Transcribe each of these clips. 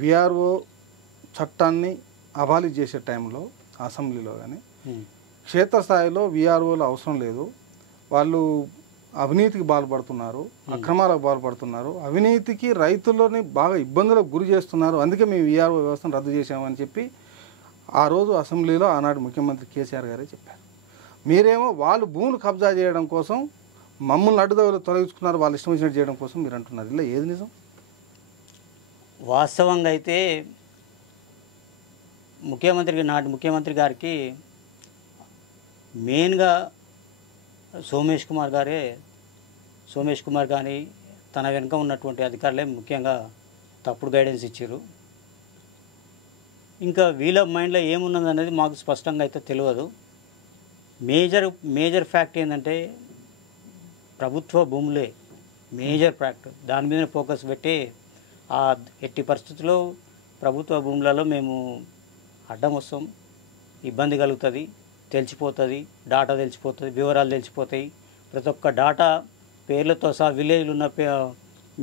VRO చట్టాన్ని abolish చేసే టైంలో అసెంబ్లీలో కానీ క్షేత్రస్థాయిలో విఆర్ఓలు అవసరం లేదు, వాళ్ళు అవినీతికి పాల్పడుతున్నారు, అక్రమాలకు పాల్పడుతున్నారు, అవినీతికి రైతులని బాగా ఇబ్బందులకు గురి చేస్తున్నారు, అందుకే మేము విఆర్ఓ వ్యవస్థను రద్దు చేసామని చెప్పి ఆ రోజు అసెంబ్లీలో ఆనాడు ముఖ్యమంత్రి కేసీఆర్ గారే చెప్పారు. మీరేమో వాళ్ళు భూములు కబ్జా చేయడం కోసం మమ్మల్ని అడ్డుదవలు తొలగించుకున్నారు, వాళ్ళు ఇష్టం వచ్చినట్టు చేయడం కోసం మీరు అంటున్నారు. ఇలా ఏది నిజం? వాస్తవంగా అయితే నాటి ముఖ్యమంత్రి గారికి మెయిన్గా సోమేష్ కుమార్ కానీ తన వెనుక ఉన్నటువంటి అధికారులే ముఖ్యంగా తప్పుడు గైడెన్స్ ఇచ్చారు. ఇంకా వీళ్ళ మైండ్లో ఏమున్నది అనేది మాకు స్పష్టంగా అయితే తెలియదు. మేజర్ ఫ్యాక్ట్ ఏంటంటే ప్రభుత్వ భూములే మేజర్ ఫ్యాక్ట్, దాని మీద ఫోకస్ పెట్టి ఎట్టి పరిస్థితుల్లో ప్రభుత్వ భూములలో మేము అడ్డం వస్తాం, ఇబ్బంది కలుగుతుంది, తెలిసిపోతుంది, డాటా తెలిసిపోతుంది, వివరాలు తెలిసిపోతాయి, ప్రతి ఒక్క డాటా పేర్లతో సహా విలేజ్లో ఉన్న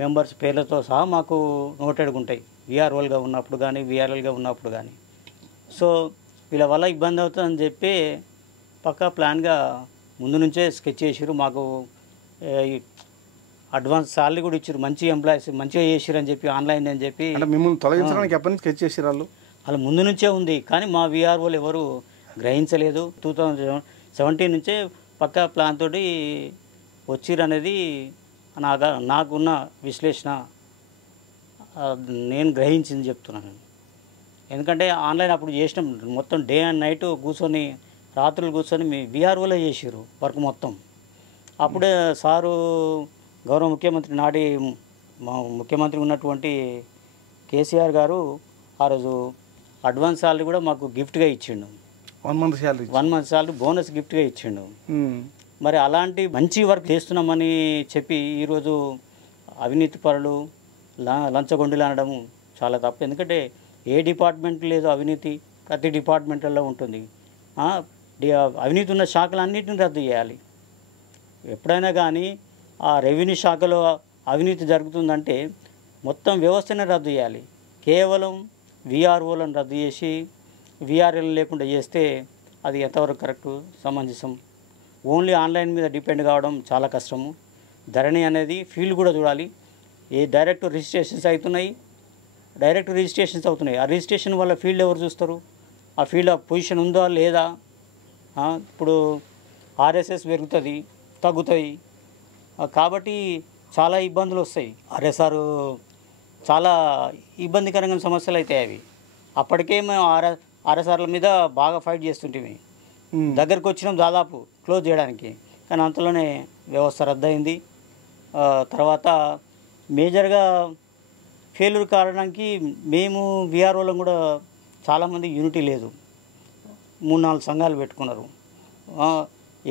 మెంబర్స్ పేర్లతో సహా మాకు నోటెడ్గా ఉంటాయి విఆర్ఓలుగా ఉన్నప్పుడు కానీ విఆర్ఎల్గా ఉన్నప్పుడు కానీ. సో వీళ్ళ వల్ల ఇబ్బంది అవుతుందని చెప్పి పక్కా ప్లాన్గా ముందు నుంచే స్కెచ్ చేసారు. మాకు అడ్వాన్స్ సాలరీ కూడా ఇచ్చారు, మంచి ఎంప్లాయీస్ మంచిగా చేసారు అని చెప్పి, ఆన్లైన్ అని చెప్పి. మిమ్మల్ని తొలగించడానికి ఎప్పటి నుంచి స్కెచ్ చేసారు? వాళ్ళ ముందు నుంచే ఉంది, కానీ మా విఆర్ఓలు ఎవరు గ్రహించలేదు. 2017 నుంచే పక్కా ప్లాన్ తోటి వచ్చిర్రు అనేది నాకున్న విశ్లేషణ, నేను గ్రహించింది చెప్తున్నాను. ఎందుకంటే ఆన్లైన్ అప్పుడు చేసినాం, మొత్తం డే అండ్ నైట్ కూర్చొని రాత్రులు కూర్చొని మీ విఆర్ఓలే చేసారు వర్క్ మొత్తం. అప్పుడే సారు గౌరవ ముఖ్యమంత్రి నాటి మా ముఖ్యమంత్రి ఉన్నటువంటి కేసీఆర్ గారు ఆ రోజు అడ్వాన్స్ సాలరీ కూడా మాకు గిఫ్ట్గా ఇచ్చిండు. 1 మంత్ సాలరీ బోనస్ గిఫ్ట్గా ఇచ్చిండు. మరి అలాంటి మంచి వర్క్ చేస్తున్నామని చెప్పి ఈరోజు అవినీతి పరులు లంచగొండులు అనడం చాలా తప్పు. ఎందుకంటే ఏ డిపార్ట్మెంట్ లేదు అవినీతి, ప్రతి డిపార్ట్మెంట్లో ఉంటుంది. అవినీతి ఉన్న శాఖలన్నింటినీ రద్దు చేయాలి. ఎప్పుడైనా కానీ ఆ రెవెన్యూ శాఖలో అవినీతి జరుగుతుందంటే మొత్తం వ్యవస్థనే రద్దు చేయాలి. కేవలం విఆర్ఓలను రద్దు చేసి విఆర్ఎల్ లేకుండా చేస్తే అది ఎంతవరకు కరెక్టు, సమంజసం? ఓన్లీ ఆన్లైన్ మీద డిపెండ్ కావడం చాలా కష్టము. ధరణి అనేది ఫీల్డ్ కూడా చూడాలి. డైరెక్ట్ రిజిస్ట్రేషన్స్ అవుతున్నాయి. ఆ రిజిస్ట్రేషన్ వల్ల ఫీల్డ్ ఎవరు చూస్తారు? ఆ ఫీల్డ్ పొజిషన్ ఉందా లేదా? ఇప్పుడు ఆర్ఎస్ఎస్ పెరుగుతుంది, తగ్గుతాయి, కాబట్టి చాలా ఇబ్బందులు వస్తాయి. ఆర్ఎస్ఆర్ చాలా ఇబ్బందికరమైన సమస్యలు అవుతాయి అవి. అప్పటికే మేము ఆర్ఎస్ఆర్ల మీద బాగా ఫైట్ చేస్తుంటే దగ్గరికి వచ్చినాం దాదాపు క్లోజ్ చేయడానికి, కానీ అంతలోనే వ్యవస్థ రద్దయింది. తర్వాత మేజర్గా ఫెయిల్యూర్ కారణానికి మేము విఆర్ఓలం కూడా చాలామంది యూనిటీ లేదు. 3-4 సంఘాలు పెట్టుకున్నారు.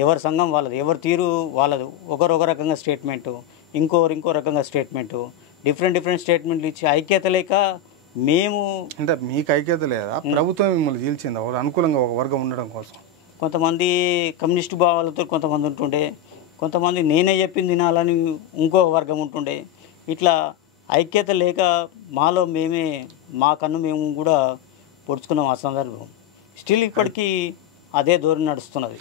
ఎవరి సంఘం వాళ్ళది, ఎవరి తీరు వాళ్ళదు. ఒక రకంగా స్టేట్మెంటు, ఇంకో రకంగా స్టేట్మెంటు, డిఫరెంట్ స్టేట్మెంట్లు ఇచ్చి ఐక్యత లేక మేము. అంటే మీకు ఐక్యత లేదా? ప్రభుత్వం మిమ్మల్ని చీల్చిందా అనుకూలంగా ఒక వర్గం ఉండడం కోసం? కొంతమంది కమ్యూనిస్టు భావాలతో కొంతమంది ఉంటుండే, కొంతమంది నేనే చెప్పింది వినాలని ఇంకో వర్గం ఉంటుండే. ఇట్లా ఐక్యత లేక మాలో మేమే మా కన్ను మేము కూడా పొడుచుకున్నాం ఆ సందర్భం. స్టిల్ ఇప్పటికీ అదే ధోరణి నడుస్తున్నది.